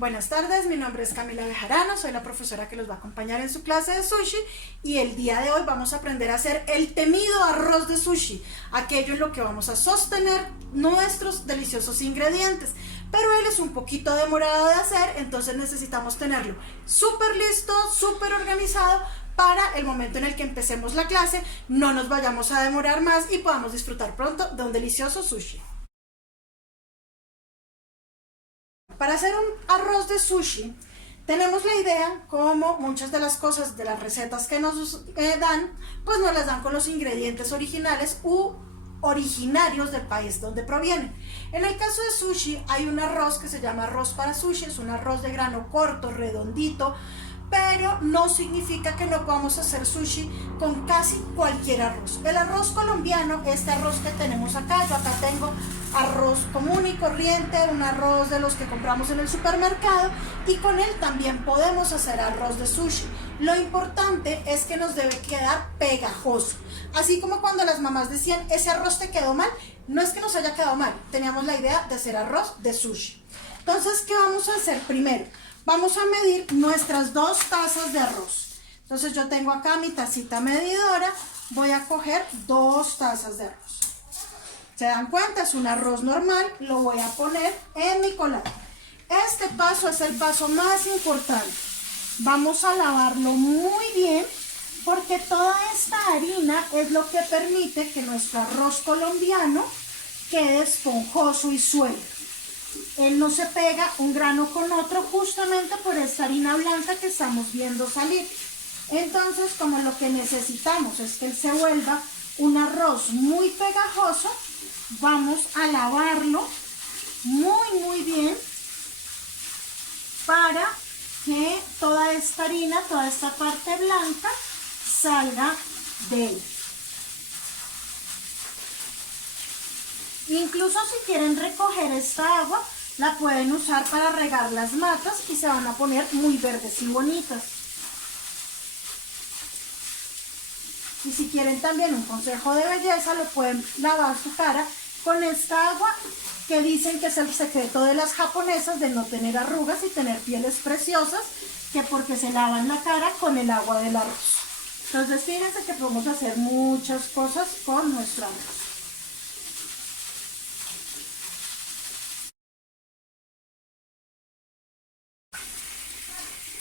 Buenas tardes, mi nombre es Camila Bejarano, soy la profesora que los va a acompañar en su clase de sushi y el día de hoy vamos a aprender a hacer el temido arroz de sushi, aquello en lo que vamos a sostener nuestros deliciosos ingredientes, pero él es un poquito demorado de hacer, entonces necesitamos tenerlo súper listo, súper organizado para el momento en el que empecemos la clase, no nos vayamos a demorar más y podamos disfrutar pronto de un delicioso sushi. Para hacer un arroz de sushi tenemos la idea, como muchas de las cosas de las recetas que nos dan, pues nos las dan con los ingredientes originales u originarios del país donde provienen. En el caso de sushi hay un arroz que se llama arroz para sushi, es un arroz de grano corto, redondito, pero no significa que no podamos hacer sushi con casi cualquier arroz. El arroz colombiano, este arroz que tenemos acá, yo acá tengo arroz común y corriente, un arroz de los que compramos en el supermercado, y con él también podemos hacer arroz de sushi. Lo importante es que nos debe quedar pegajoso. Así como cuando las mamás decían, ese arroz te quedó mal, no es que nos haya quedado mal, teníamos la idea de hacer arroz de sushi. Entonces, ¿qué vamos a hacer primero? Vamos a medir nuestras 2 tazas de arroz. Entonces yo tengo acá mi tacita medidora, voy a coger 2 tazas de arroz. ¿Se dan cuenta? Es un arroz normal, lo voy a poner en mi colador. Este paso es el paso más importante. Vamos a lavarlo muy bien porque toda esta harina es lo que permite que nuestro arroz colombiano quede esponjoso y suelto. Él no se pega un grano con otro justamente por esta harina blanca que estamos viendo salir. Entonces, como lo que necesitamos es que él se vuelva un arroz muy pegajoso, vamos a lavarlo muy bien para que toda esta harina, toda esta parte blanca salga de él. Incluso si quieren recoger esta agua, la pueden usar para regar las matas y se van a poner muy verdes y bonitas. Y si quieren también un consejo de belleza, lo pueden lavar su cara con esta agua que dicen que es el secreto de las japonesas de no tener arrugas y tener pieles preciosas, que porque se lavan la cara con el agua del arroz. Entonces fíjense que podemos hacer muchas cosas con nuestro arroz.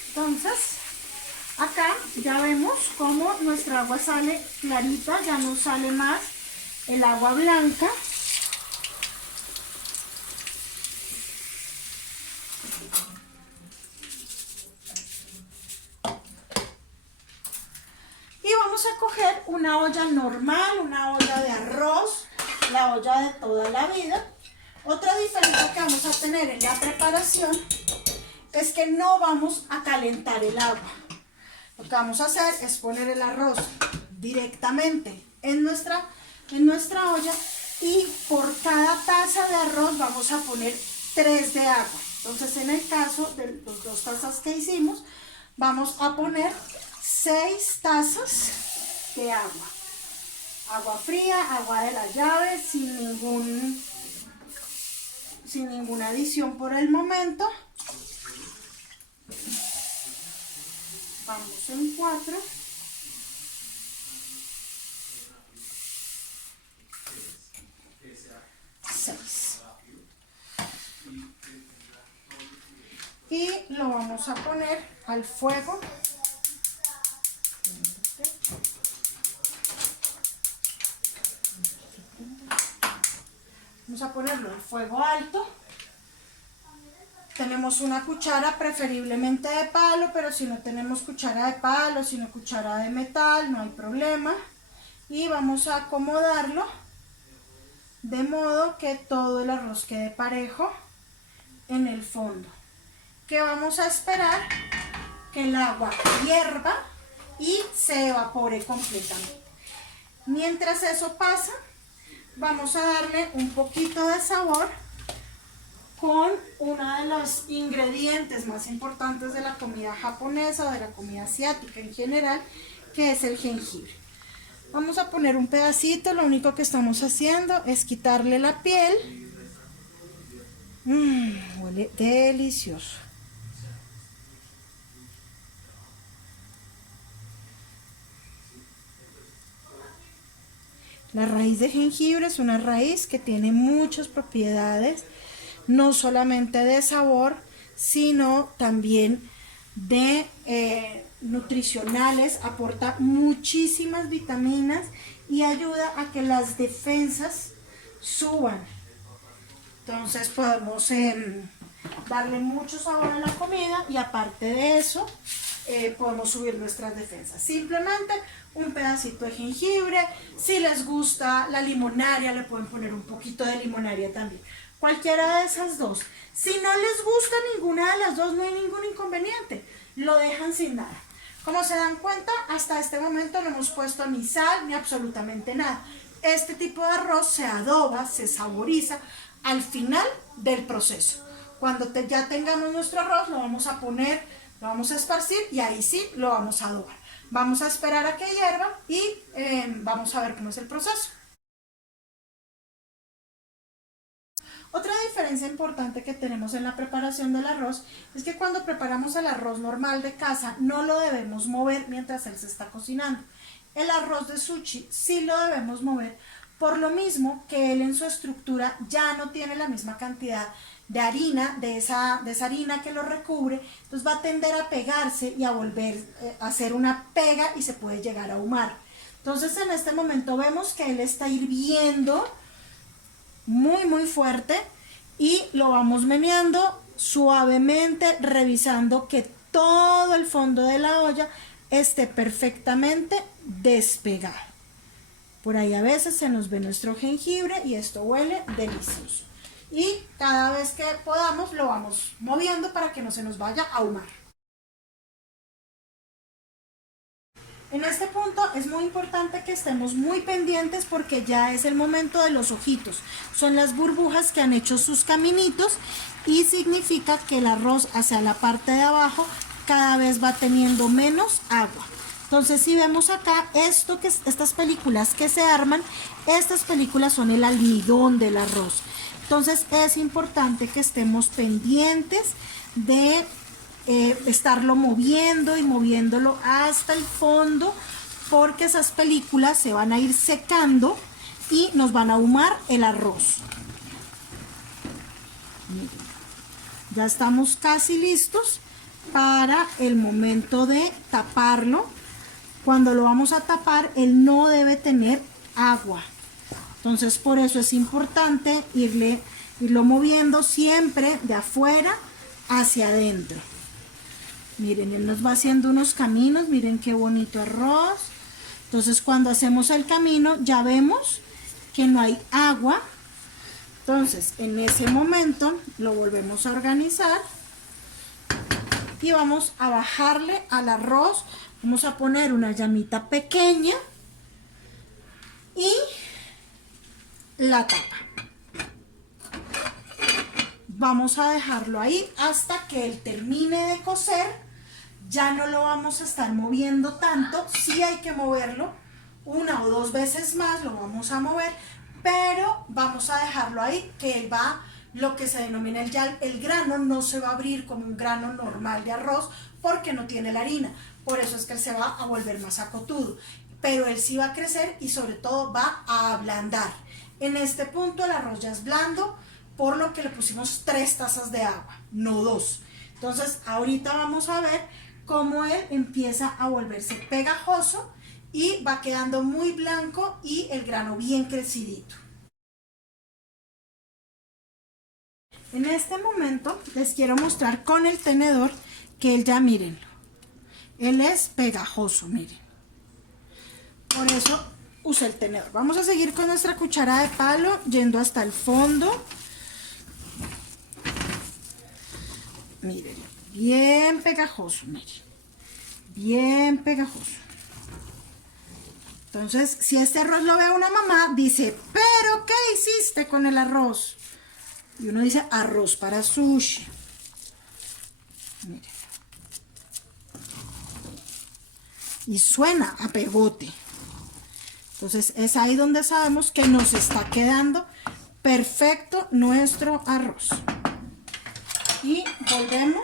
Entonces, acá ya vemos cómo nuestra agua sale clarita, ya no sale más el agua blanca. Y vamos a coger una olla normal, una olla de arroz, la olla de toda la vida. Otra diferencia que vamos a tener en la preparación es que no vamos a calentar el agua. Lo que vamos a hacer es poner el arroz directamente en nuestra olla y por cada taza de arroz vamos a poner 3 de agua. Entonces en el caso de las 2 tazas que hicimos, vamos a poner 6 tazas de agua. Agua fría, agua de la llave, sin ninguna adición por el momento. Vamos en 4. Y lo vamos a poner al fuego. Vamos a ponerlo al fuego alto. Tenemos una cuchara preferiblemente de palo, pero si no tenemos cuchara de palo, sino cuchara de metal, no hay problema. Y vamos a acomodarlo de modo que todo el arroz quede parejo en el fondo. Que vamos a esperar que el agua hierva y se evapore completamente. Mientras eso pasa, vamos a darle un poquito de sabor con uno de los ingredientes más importantes de la comida japonesa o de la comida asiática en general, que es el jengibre. Vamos a poner un pedacito, lo único que estamos haciendo es quitarle la piel. Huele delicioso. La raíz de jengibre es una raíz que tiene muchas propiedades, no solamente de sabor, sino también de nutricionales, aporta muchísimas vitaminas y ayuda a que las defensas suban. Entonces podemos darle mucho sabor a la comida y aparte de eso podemos subir nuestras defensas. Simplemente un pedacito de jengibre, si les gusta la limonaria le pueden poner un poquito de limonaria también. Cualquiera de esas dos. Si no les gusta ninguna de las dos no hay ningún inconveniente, lo dejan sin nada. Como se dan cuenta, hasta este momento no hemos puesto ni sal ni absolutamente nada. Este tipo de arroz se adoba, se saboriza al final del proceso. Cuando ya tengamos nuestro arroz, lo vamos a poner, lo vamos a esparcir y ahí sí lo vamos a adobar. Vamos a esperar a que hierva y vamos a ver cómo es el proceso. Otra diferencia importante que tenemos en la preparación del arroz es que cuando preparamos el arroz normal de casa no lo debemos mover mientras él se está cocinando. El arroz de sushi sí lo debemos mover por lo mismo que él en su estructura ya no tiene la misma cantidad de harina, de esa harina que lo recubre, entonces va a tender a pegarse y a volver a hacer una pega y se puede llegar a ahumar. Entonces en este momento vemos que él está hirviendo muy fuerte y lo vamos meneando suavemente, revisando que todo el fondo de la olla esté perfectamente despegado. Por ahí a veces se nos ve nuestro jengibre y esto huele delicioso. Y cada vez que podamos lo vamos moviendo para que no se nos vaya a ahumar. En este punto es muy importante que estemos muy pendientes porque ya es el momento de los ojitos. Son las burbujas que han hecho sus caminitos y significa que el arroz hacia la parte de abajo cada vez va teniendo menos agua. Entonces si vemos acá estas películas que se arman, estas películas son el almidón del arroz. Entonces es importante que estemos pendientes de estarlo moviendo y moviéndolo hasta el fondo porque esas películas se van a ir secando y nos van a ahumar el arroz. Miren, ya estamos casi listos para el momento de taparlo. Cuando lo vamos a tapar, él no debe tener agua. Entonces por eso es importante irlo moviendo siempre de afuera hacia adentro. Miren, él nos va haciendo unos caminos, miren qué bonito arroz. Entonces cuando hacemos el camino ya vemos que no hay agua. Entonces en ese momento lo volvemos a organizar y vamos a bajarle al arroz. Vamos a poner una llamita pequeña y la tapa. Vamos a dejarlo ahí hasta que él termine de cocer. Ya no lo vamos a estar moviendo tanto, sí hay que moverlo una o dos veces más, lo vamos a mover, pero vamos a dejarlo ahí, que él va, lo que se denomina el grano no se va a abrir como un grano normal de arroz porque no tiene la harina, por eso es que él se va a volver más acotudo, pero él sí va a crecer y sobre todo va a ablandar. En este punto el arroz ya es blando, por lo que le pusimos 3 tazas de agua, no 2. Entonces ahorita vamos a ver cómo él empieza a volverse pegajoso y va quedando muy blanco y el grano bien crecidito. En este momento les quiero mostrar con el tenedor que él ya, miren, él es pegajoso, miren. Por eso usé el tenedor. Vamos a seguir con nuestra cuchara de palo yendo hasta el fondo. Miren, bien pegajoso, miren, bien pegajoso. Entonces, si este arroz lo ve una mamá, dice, ¿pero qué hiciste con el arroz? Y uno dice, arroz para sushi. Miren. Y suena a pegote. Entonces, es ahí donde sabemos que nos está quedando perfecto nuestro arroz. Y volvemos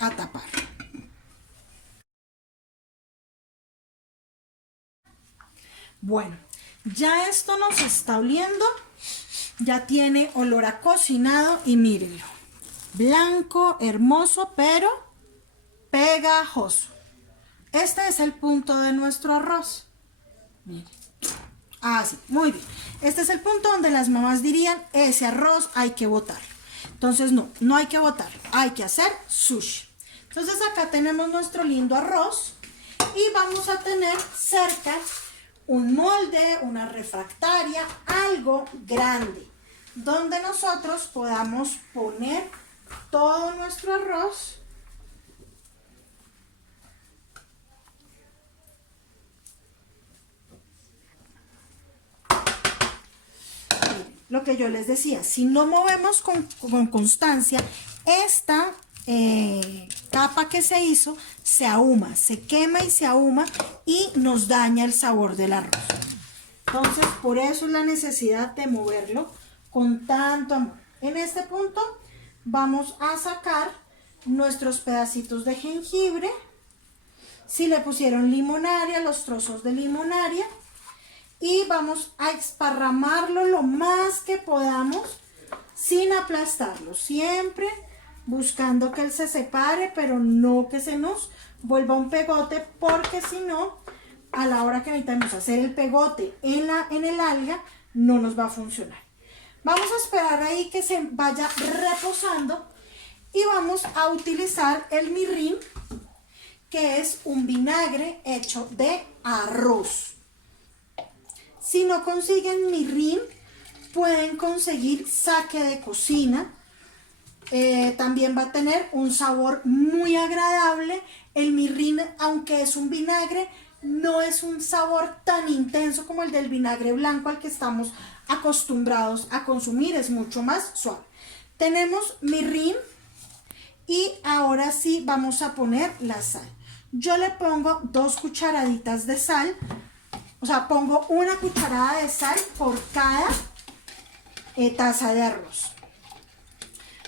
a tapar. Bueno, Ya esto nos está oliendo, ya tiene olor a cocinado y mírenlo. Blanco, hermoso, pero pegajoso. Este es el punto de nuestro arroz. Miren. Ah, sí, muy bien. Este es el punto donde las mamás dirían, ese arroz hay que botarlo. Entonces no hay que botarlo, hay que hacer sushi. Entonces acá tenemos nuestro lindo arroz y vamos a tener cerca un molde, una refractaria, algo grande, donde nosotros podamos poner todo nuestro arroz. Lo que yo les decía, si no movemos con constancia, esta capa que se hizo se ahuma, se quema y se ahuma y nos daña el sabor del arroz. Entonces, por eso es la necesidad de moverlo con tanto amor. En este punto vamos a sacar nuestros pedacitos de jengibre. Si le pusieron limonaria, los trozos de limonaria. Y vamos a esparramarlo lo más que podamos sin aplastarlo. Siempre buscando que él se separe, pero no que se nos vuelva un pegote, porque si no, a la hora que necesitamos hacer el pegote en el alga, no nos va a funcionar. Vamos a esperar ahí que se vaya reposando y vamos a utilizar el mirrín, que es un vinagre hecho de arroz. Si no consiguen mirrín, pueden conseguir sake de cocina. También va a tener un sabor muy agradable. El mirrín, aunque es un vinagre, no es un sabor tan intenso como el del vinagre blanco al que estamos acostumbrados a consumir, es mucho más suave. Tenemos mirrín y ahora sí vamos a poner la sal. Yo le pongo 2 cucharaditas de sal. O sea, pongo una cucharada de sal por cada taza de arroz.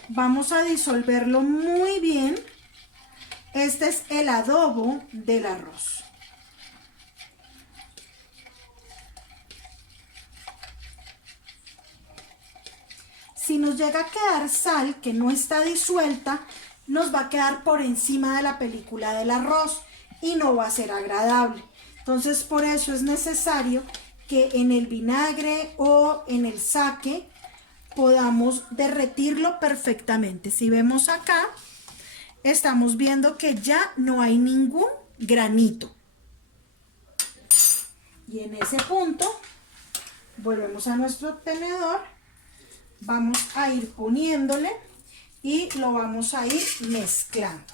Vamos a disolverlo muy bien. Este es el adobo del arroz. Si nos llega a quedar sal que no está disuelta, nos va a quedar por encima de la película del arroz y no va a ser agradable. Entonces, por eso es necesario que en el vinagre o en el sake podamos derretirlo perfectamente. Si vemos acá, estamos viendo que ya no hay ningún granito. Y en ese punto, volvemos a nuestro tenedor, vamos a ir poniéndole y lo vamos a ir mezclando.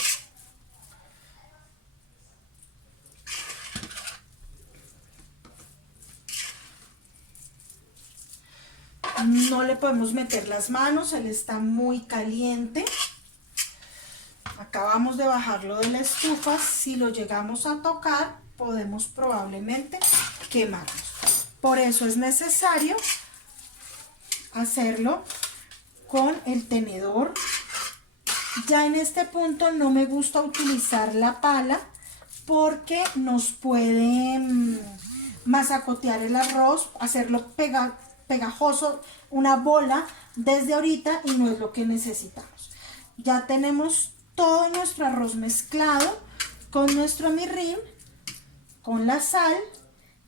No le podemos meter las manos, él está muy caliente. Acabamos de bajarlo de la estufa. Si lo llegamos a tocar, podemos probablemente quemarnos. Por eso es necesario hacerlo con el tenedor. Ya en este punto no me gusta utilizar la pala porque nos puede masacotear el arroz, hacerlo pegajoso, una bola desde ahorita, y no es lo que necesitamos. Ya tenemos todo nuestro arroz mezclado con nuestro mirrín, con la sal,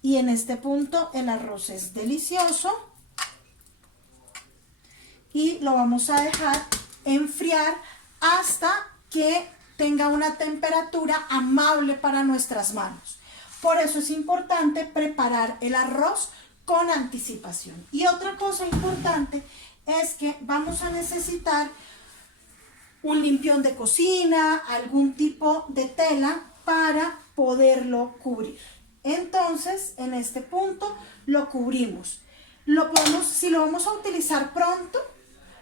y en este punto el arroz es delicioso y lo vamos a dejar enfriar hasta que tenga una temperatura amable para nuestras manos. Por eso es importante preparar el arroz con anticipación. Y otra cosa importante es que vamos a necesitar un limpión de cocina, algún tipo de tela para poderlo cubrir. Entonces, en este punto lo cubrimos. Si lo vamos a utilizar pronto,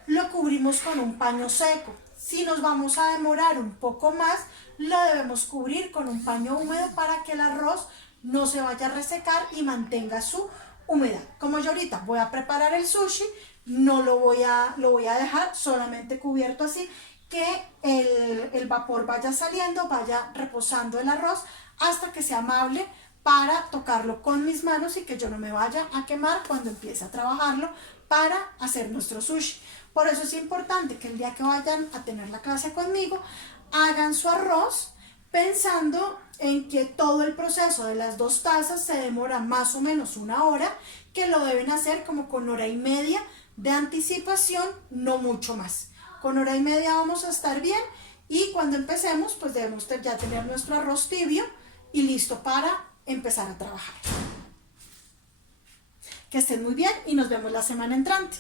lo cubrimos con un paño seco. Si nos vamos a demorar un poco más, lo debemos cubrir con un paño húmedo para que el arroz no se vaya a resecar y mantenga su humedad. Como yo ahorita voy a preparar el sushi, no lo voy a dejar solamente cubierto así, que el vapor vaya saliendo, vaya reposando el arroz hasta que sea amable para tocarlo con mis manos y que yo no me vaya a quemar cuando empiece a trabajarlo para hacer nuestro sushi. Por eso es importante que el día que vayan a tener la clase conmigo, hagan su arroz pensando en que todo el proceso de las 2 tazas se demora más o menos 1 hora, que lo deben hacer como con 1 hora y media de anticipación, no mucho más. Con 1 hora y media vamos a estar bien y cuando empecemos pues debemos ya tener nuestro arroz tibio y listo para empezar a trabajar. Que estén muy bien y nos vemos la semana entrante.